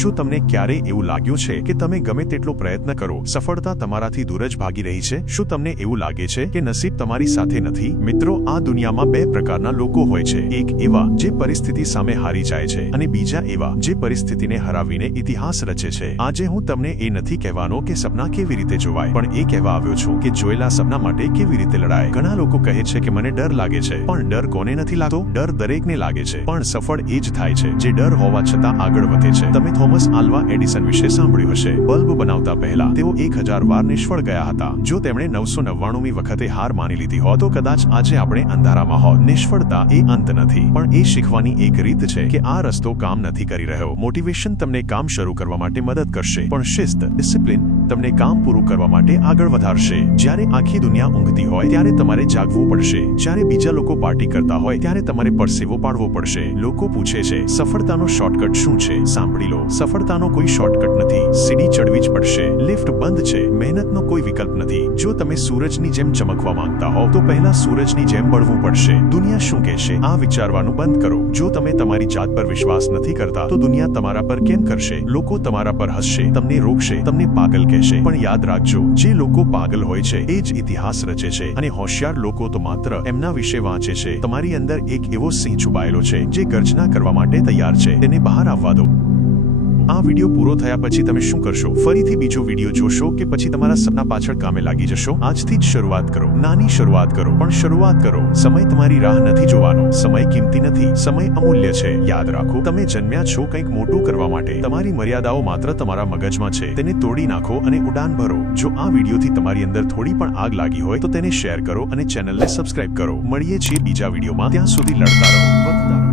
શું તમને ક્યારેય એવું લાગ્યું છે કે તમે ગમે તેટલો પ્રયત્ન કરો, સફળતા તમારાથી દૂર જ ભાગી રહી છે? શું તમને એવું લાગે છે કે નસીબ તમારી સાથે નથી? મિત્રો, આ દુનિયામાં બે પ્રકારના લોકો હોય છે. એક એવા જે પરિસ્થિતિ સામે હારી જાય છે અને બીજા એવા જે પરિસ્થિતિને હરાવીને ઇતિહાસ રચે છે. આજે હું તમને એ નથી કહેવાનો કે સપના કેવી રીતે જોવાય, પણ એ કહેવા આવ્યો છું કે જોયેલા સપના માટે કેવી રીતે લડાય. ઘણા લોકો કહે છે કે મને ડર લાગે છે, પણ ડર કોને નથી લાગતો? ડર દરેકને લાગે છે, પણ સફળ એ જ થાય છે જે ડર હોવા છતાં આગળ વધે છે. તમે થોમસ આલ્વા એડિસન વિશે સાંભળ્યું હશે. બલ્બ બનાવતા પહેલા તેઓ 1000 વાર નિષ્ફળ ગયા હતા. જો તેમણે 999મી વખતે હાર માની લીધી હોત તો કદાચ આજે આપણે અંધારામાં હોત. નિષ્ફળતા એ અંત નથી, પણ એ શીખવાની એક રીત છે કે આ રસ્તો કામ નથી કરી રહ્યો. મોટિવેશન તમને કામ શરૂ કરવા માટે મદદ કરશે, પણ શિસ્ત, ડિસિપ્લિન તમને કામ પૂરું કરવા માટે આગળ વધારશે. જ્યારે આખી દુનિયા ઊંઘતી હોય ત્યારે તમારે જાગવું પડશે. જ્યારે બીજા લોકો પાર્ટી કરતા હોય ત્યારે તમારે પરસેવો પાડવો પડશે. લોકો પૂછે છે, સફળતાનો શોર્ટકટ શું છે? સાંભળી લો, સફળતાનો કોઈ શોર્ટકટ નથી. સીડી ચડવી જ પડશે. લિફ્ટ બંધ છે. મહેનતનો કોઈ વિકલ્પ નથી. જો તમે સૂરજની જેમ ચમકવા માંગતા હોવ તો પહેલા સૂરજની જેમ બળવું પડશે. દુનિયા શું કહેશે આ વિચારવાનું બંધ કરો. જો તમે તમારી જાત પર વિશ્વાસ નથી કરતા તો દુનિયા તમારા પર કેમ કરશે? લોકો તમારા પર હસશે, તમને રોકશે, તમને પાગલ કહેશે. પણ યાદ રાખજો, જે લોકો પાગલ હોય છે એ જ ઇતિહાસ રચે છે અને હોશિયાર લોકો તો માત્ર એમના વિશે વાંચે છે. તમારી અંદર એક એવો સિંહ છુપાયેલો છે જે ગર્જના કરવા માટે તૈયાર છે. તેને બહાર આવવા દો. આ વિડિયો પૂરો થયા પછી તમે શું કરશો? ફરીથી બીજો વિડિયો જોશો કે પછી તમારા સપના પાછળ કામે લાગી જશો? આજથી જ શરૂઆત કરો. નાની શરૂઆત કરો, પણ શરૂઆત કરો. સમય તમારી રાહ નથી જોવાનો. સમય કિંમતી નથી. સમય અમૂલ્ય છે. યાદ રાખો, તમે જન્મ્યા છો કંઈક મોટું કરવા માટે. તમારી મર્યાદાઓ માત્ર તમારા મગજમાં છે. તેને તોડી નાખો અને ઉડાન ભરો. જો આ વિડિયોથી તમારી અંદર થોડી પણ આગ લાગી હોય તો તેને શેર કરો અને ચેનલને સબસ્ક્રાઇબ કરો. મળીએ છીએ બીજા વિડિયોમાં. ત્યાં સુધી લડતા રહો, વધતા રહો.